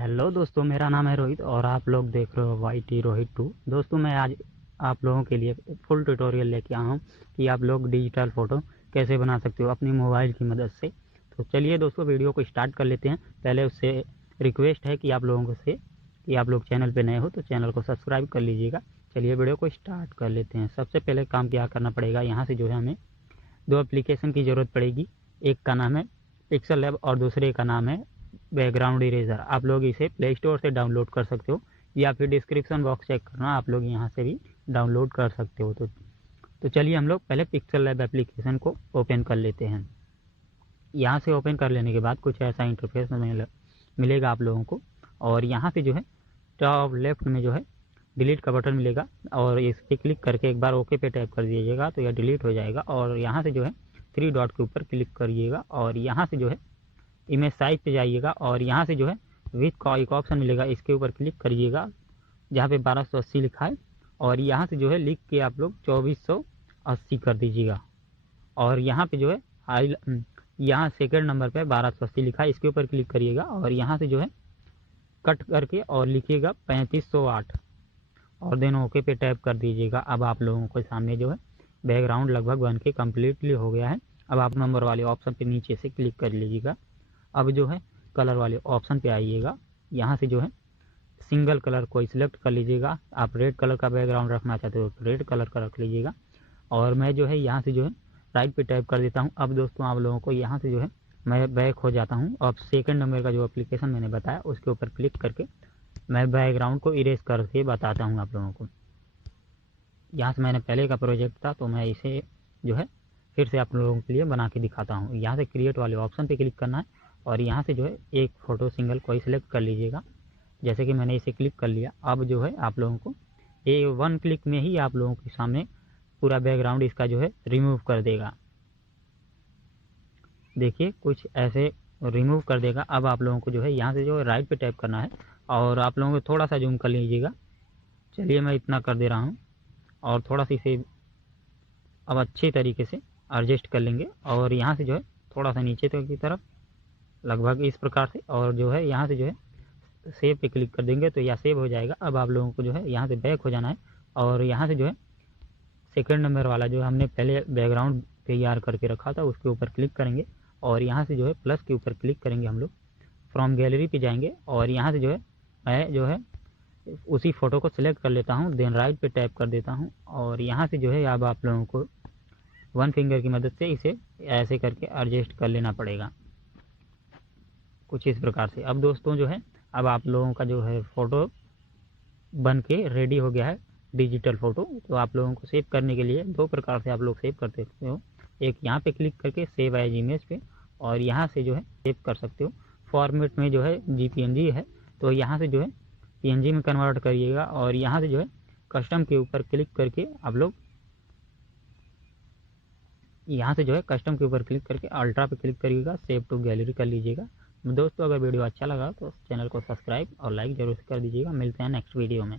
Hello दोस्तों, मेरा नाम है रोहित और आप लोग देख रहे हो वाई टी रोहित 2। दोस्तों, मैं आज आप लोगों के लिए फुल ट्यूटोरियल लेके आया हूँ कि आप लोग डिजिटल फ़ोटो कैसे बना सकते हो अपनी मोबाइल की मदद से। तो चलिए दोस्तों, वीडियो को स्टार्ट कर लेते हैं। पहले उससे रिक्वेस्ट है कि आप लोगों से कि आप लोग चैनल पर नए हो तो चैनल को सब्सक्राइब कर लीजिएगा। चलिए वीडियो को स्टार्ट कर लेते हैं। सबसे पहले काम क्या करना पड़ेगा, यहाँ से जो है हमें दो एप्लीकेशन की ज़रूरत पड़ेगी। एक का नाम है पिक्सल लैब और दूसरे का नाम है बैकग्राउंड इरेजर। आप लोग इसे प्ले स्टोर से डाउनलोड कर सकते हो या फिर डिस्क्रिप्शन बॉक्स चेक करना, आप लोग यहाँ से भी डाउनलोड कर सकते हो। तो चलिए हम लोग पहले पिक्सल लैब एप्लीकेशन को ओपन कर लेते हैं। यहाँ से ओपन कर लेने के बाद कुछ ऐसा इंटरफेस मिलेगा आप लोगों को, और यहाँ से जो है टॉप लेफ्ट में जो है डिलीट का बटन मिलेगा और इस पर क्लिक करके एक बार ओके पे टैप कर दीजिएगा तो यह डिलीट हो जाएगा। और यहाँ से जो है थ्री डॉट के ऊपर क्लिक करिएगा और यहाँ से जो है इमेज साइज पे जाइएगा और यहाँ से जो है विथ का एक ऑप्शन मिलेगा, इसके ऊपर क्लिक करिएगा जहाँ पे 1280 लिखा है और यहाँ से जो है लिख के आप लोग 2480 कर दीजिएगा। और यहाँ पे जो है यहाँ सेकंड नंबर पे 1280 लिखा है, इसके ऊपर क्लिक करिएगा और यहाँ से जो है कट करके और लिखिएगा 3508 और देन ओके पे टैप कर दीजिएगा। अब आप लोगों के सामने जो है बैकग्राउंड लगभग बन के कम्प्लीटली हो गया है। अब आप नंबर वाले ऑप्शन पे नीचे से क्लिक कर लीजिएगा। अब जो है कलर वाले ऑप्शन पे आइएगा, यहाँ से जो है सिंगल कलर को सिलेक्ट कर लीजिएगा। आप रेड कलर का बैकग्राउंड रखना चाहते हो तो रेड कलर का रख लीजिएगा। और मैं जो है यहाँ से जो है राइट पे टाइप कर देता हूँ। अब दोस्तों आप लोगों को यहाँ से जो है मैं बैक हो जाता हूँ। अब सेकंड नंबर का जो एप्लीकेशन मैंने बताया उसके ऊपर क्लिक करके मैं बैकग्राउंड को इरेज करके बताता हूँ आप लोगों को। यहाँ से मैंने पहले का प्रोजेक्ट था तो मैं इसे जो है फिर से आप लोगों के लिए बना के दिखाता हूँ। यहाँ से क्रिएट वाले ऑप्शन पे क्लिक करना है और यहाँ से जो है एक फ़ोटो सिंगल कोई सिलेक्ट कर लीजिएगा, जैसे कि मैंने इसे क्लिक कर लिया। अब जो है आप लोगों को ये वन क्लिक में ही आप लोगों के सामने पूरा बैकग्राउंड इसका जो है रिमूव कर देगा। देखिए कुछ ऐसे रिमूव कर देगा। अब आप लोगों को जो है यहाँ से जो है राइट पे टैप करना है और आप लोगों को थोड़ा सा जूम कर लीजिएगा। चलिए मैं इतना कर दे रहा हूँ और थोड़ा सा इसे अब अच्छे तरीके से एडजस्ट कर लेंगे और यहाँ से जो है थोड़ा सा नीचे तक की तरफ लगभग इस प्रकार से, और जो है यहाँ से जो है सेव पे क्लिक कर देंगे तो यह सेव हो जाएगा। अब आप लोगों को जो है यहाँ से बैक हो जाना है और यहाँ से जो है सेकंड नंबर वाला जो हमने पहले बैकग्राउंड तैयार करके रखा था उसके ऊपर क्लिक करेंगे और यहाँ से जो है प्लस के ऊपर क्लिक करेंगे। हम लोग फ्रॉम गैलरी पे जाएंगे और यहाँ से जो है मैं जो है उसी फ़ोटो को सिलेक्ट कर लेता हूँ, देन राइट पे टैप कर देता हूँ और यहाँ से जो है अब आप लोगों को वन फिंगर की मदद से इसे ऐसे करके एडजस्ट कर लेना पड़ेगा कुछ इस प्रकार से। अब दोस्तों जो है अब आप लोगों का जो है फ़ोटो बन के रेडी हो गया है डिजिटल फ़ोटो। तो आप लोगों को सेव करने के लिए दो प्रकार से आप लोग सेव कर सकते हो। एक यहाँ पे क्लिक करके सेव एज इमेज पे और यहाँ से जो है सेव कर सकते हो। फॉर्मेट में जो है JPNG है तो यहाँ से जो है PNG में कन्वर्ट करिएगा और यहाँ से जो है कस्टम के ऊपर क्लिक करके आप लोग यहाँ से जो है कस्टम के ऊपर क्लिक करके अल्ट्रा पे क्लिक करिएगा, सेव टू गैलरी कर लीजिएगा। दोस्तों अगर वीडियो अच्छा लगा तो चैनल को सब्सक्राइब और लाइक जरूर से कर दीजिएगा। मिलते हैं नेक्स्ट वीडियो में।